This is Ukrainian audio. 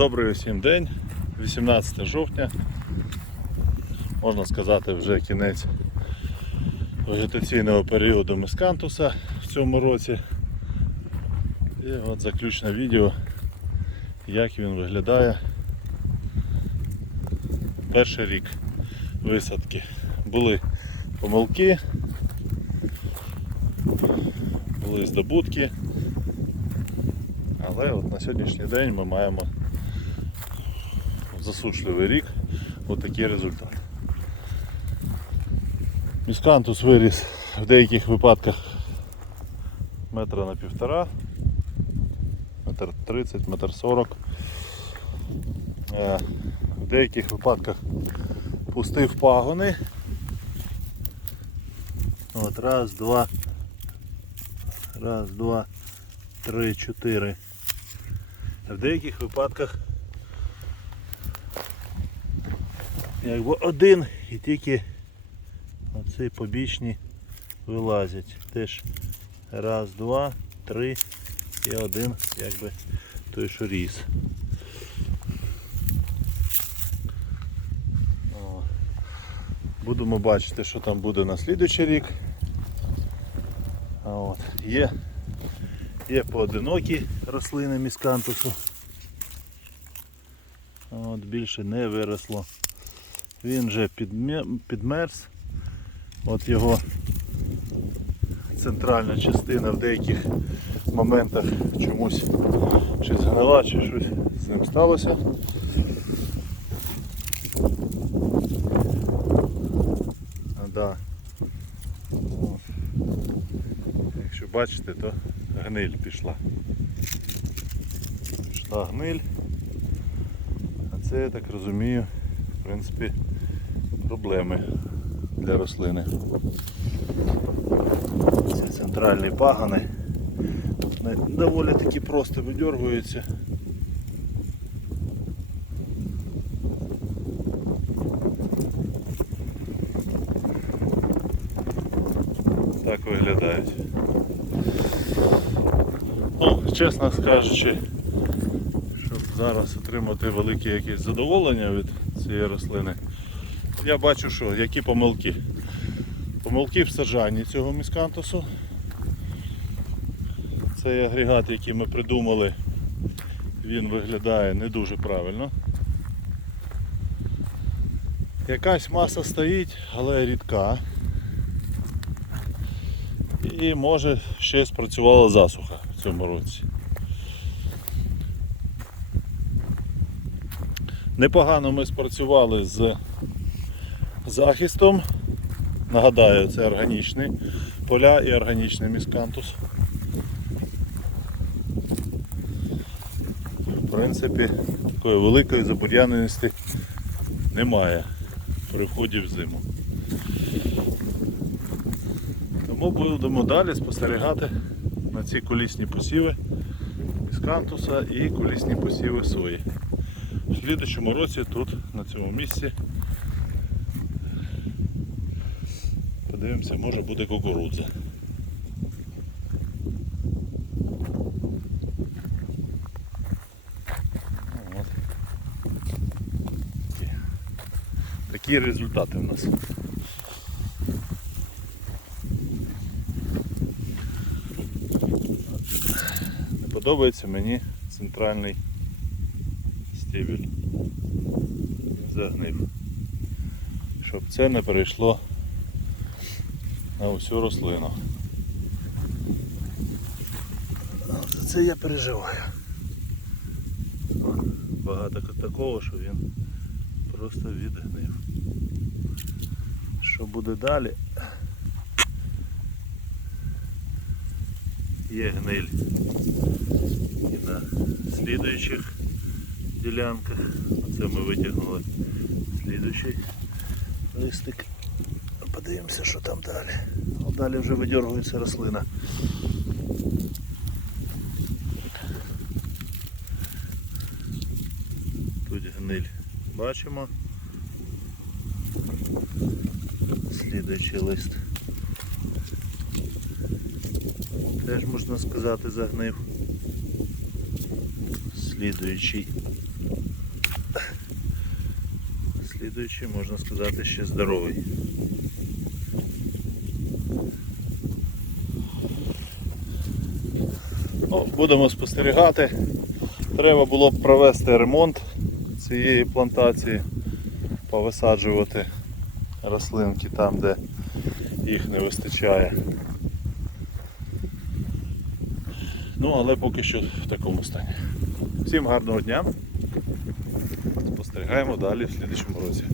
Добрий усім день, 18 жовтня. Можна сказати, вже кінець вегетаційного періоду мискантуса в цьому році. І от заключне відео, як він виглядає перший рік висадки. Були помилки, були здобутки, але от на сьогоднішній день ми маємо засушливий рік, отакий результат. Міскантус виріс в деяких випадках метра на півтора, метр тридцять, метр сорок. Е, В деяких випадках пустив пагони. От раз, два, раз, два, три, чотири. В деяких випадках якби один і тільки оці побічні вилазять. Теж раз, два, три і один якби той, що ріс. Будемо бачити, що там буде на слідуючий рік. От. Є, є поодинокі рослини міскантусу. От, більше не виросло. Він вже підмерз. От його центральна частина в деяких моментах чомусь чи згнила, чи щось з ним сталося. А, да. Якщо бачите, то гниль пішла. Пішла гниль. А це, я так розумію, в принципі, проблеми для рослини. Ці центральні пагани доволі таки просто видергуються. Так виглядають. Ну, чесно скажучи, щоб зараз отримати велике якесь задоволення від цієї рослини, я бачу, що які помилки. Помилки в саджанні цього міскантусу. Цей агрегат, який ми придумали, він виглядає не дуже правильно. Якась маса стоїть, але рідка. І може ще спрацювала засуха в цьому році. Непогано ми спрацювали з захистом. Нагадаю, це органічні поля і органічний міскантус. В принципі, такої великої забур'яненості немає при вході в зиму. Тому будемо далі спостерігати на ці колісні посіви міскантуса і колісні посіви сої. В слідчому році тут, на цьому місці, подивимося, може буде кукурудза. От. Такі. Результати у нас. Не подобається мені центральний стебель. Загнив. Щоб це не перейшло на усю рослину. За це я переживаю. Багато такого, що він просто відгнив. Що буде далі? Є гниль і на слідуючих ділянках. Оце ми витягнули слідуючий листик. Подивимося, що там далі. О, далі вже видергується рослина. Тут гниль бачимо. Слідуючий лист. Теж можна сказати загнив. Слідуючий. Слідуючий, можна сказати, ще здоровий. Будемо спостерігати. Треба було б провести ремонт цієї плантації, повисаджувати рослинки там, де їх не вистачає. Ну, але поки що в такому стані. Всім гарного дня. Спостерігаємо далі в слідчому році.